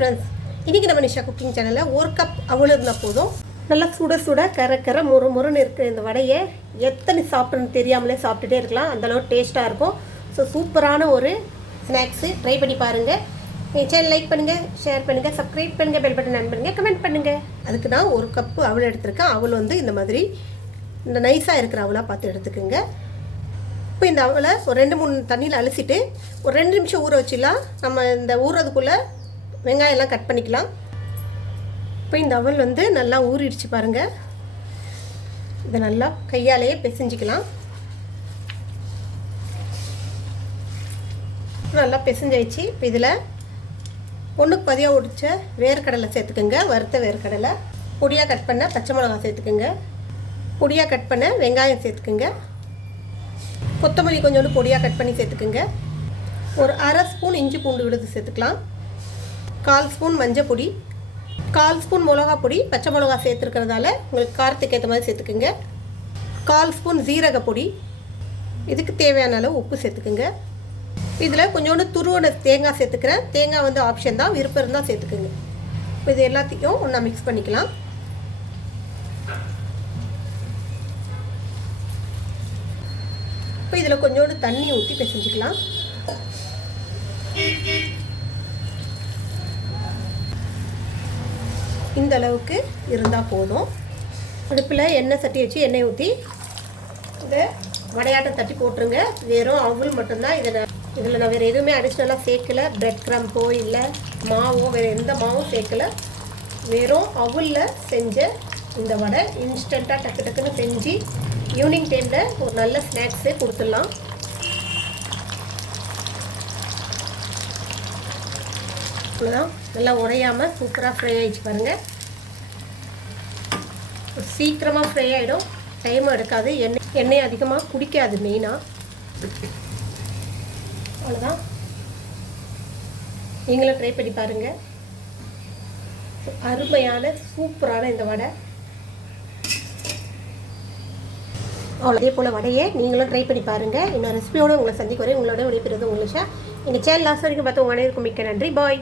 Friends, இன்றைக்கி நம்ம Nisha cooking சேனலில் ஒரு கப் அவ்வளோ இருந்தால் போதும். நல்லா சுட சுட கரை முறுன்னு இருக்கிற இந்த வடையை எத்தனை சாப்பிட்றன்னு தெரியாமலே சாப்பிட்டுட்டே இருக்கலாம். அந்தளவுக்கு டேஸ்ட்டாக இருக்கும். ஸோ சூப்பரான ஒரு ஸ்நாக்ஸு ட்ரை பண்ணி பாருங்கள். எங்கள் சேனல் லைக் பண்ணுங்கள், ஷேர் பண்ணுங்கள், சப்ஸ்கிரைப் பண்ணுங்கள், பெல் பட்டன் ஆன் பண்ணுங்கள், கமெண்ட் பண்ணுங்கள். அதுக்கு நான் ஒரு கப்பு அவள் எடுத்துருக்கேன். அவள் இந்த மாதிரி இந்த நைஸாக இருக்கிற அவளாக பார்த்து எடுத்துக்கோங்க. இப்போ இந்த அவலை ஒரு 2-3 தண்ணியில் அலசிட்டு ஒரு 2 நிமிஷம் ஊற வச்சிடலாம். நம்ம இந்த ஊறுறதுக்குள்ளே வெங்காயம்லாம் கட் பண்ணிக்கலாம். இப்போ இந்த அவல் நல்லா ஊறிடுச்சு பாருங்கள். இதை நல்லா கையாலேயே பிசைஞ்சிக்கலாம். நல்லா பிசைஞ்சாயிடுச்சு. இப்போ இதில் 1க்கு பாதியாக உடிச்ச வேர்க்கடலை சேர்த்துக்குங்க. வறுத்த வேர்க்கடலை, பொடியாக கட் பண்ண பச்சை மிளகா சேர்த்துக்குங்க, பொடியாக கட் பண்ண வெங்காயம் சேர்த்துக்குங்க, கொத்தமல்லி கொஞ்சோண்டு பொடியாக கட் பண்ணி சேர்த்துக்குங்க, ஒரு 1/2 ஸ்பூன் இஞ்சி பூண்டு விழுது சேர்த்துக்கலாம், 1/4 ஸ்பூன் மஞ்சள் பொடி, 1/4 ஸ்பூன் மிளகா பொடி. பச்சை மிளகா சேர்த்துருக்கிறதால உங்களுக்கு காரத்துக்கு ஏற்ற மாதிரி சேர்த்துக்குங்க, 1/4 ஸ்பூன் ஜீரக பொடி, இதுக்கு தேவையான அளவு உப்பு சேர்த்துக்குங்க. இதில் கொஞ்சோண்டு துருவன தேங்காய் சேர்த்துக்கிறேன். தேங்காய் ஆப்ஷன் தான், விருப்பம் இருந்தால் சேர்த்துக்குங்க. இப்போ இது எல்லாத்தையும் ஒன்றா மிக்ஸ் பண்ணிக்கலாம். இப்போ இதில் கொஞ்சோண்டு தண்ணி ஊற்றி பிசைஞ்சிக்கலாம். இந்த அளவுக்கு இருந்தால் போதும். அடுப்பில் எண்ணெய் சட்டி வச்சு எண்ணெய் ஊற்றி இந்த வடையாட்டம் தட்டி போட்டுருங்க. வெறும் அவல் மட்டும்தான். இதில் நான் வேறு எதுவுமே அடிஷ்னலாக சேர்க்கலை. பிரெட் க்ரம்போ இல்லை மாவோ வேறு எந்த மாவும் சேர்க்கலை. வெறும் அவலில் செஞ்ச இந்த வடை இன்ஸ்டண்ட்டாக டக்கு டக்குன்னு செஞ்சு ஈவினிங் டைமில் ஒரு நல்ல ஸ்நாக்ஸே கொடுத்துடலாம். அவ்வளோதான். நல்லா உடையாமல் சூப்பராக ஃப்ரை ஆகிடுச்சு பாருங்கள். சீக்கிரமாக ஃப்ரை ஆகிடும், டைமும் எடுக்காது, எண்ணெய் அதிகமாக குடிக்காது மெயினாக. அவ்வளோதான். நீங்களும் ட்ரை பண்ணி பாருங்கள். அருமையான சூப்பரான இந்த வடை. அவ்வளோ அதே போல் வடையை நீங்களும் ட்ரை பண்ணி பாருங்கள். இன்னொரு ரெசிபியோடு உங்களை சந்திக்க வரேன். உங்களோட விடைபெறுவது உங்களுக்கு. எங்கள் சேனல் லாஸ்ட் வரைக்கும் பார்த்து உங்கள் அனைவருக்கும் மிக்க நன்றி. பாய்.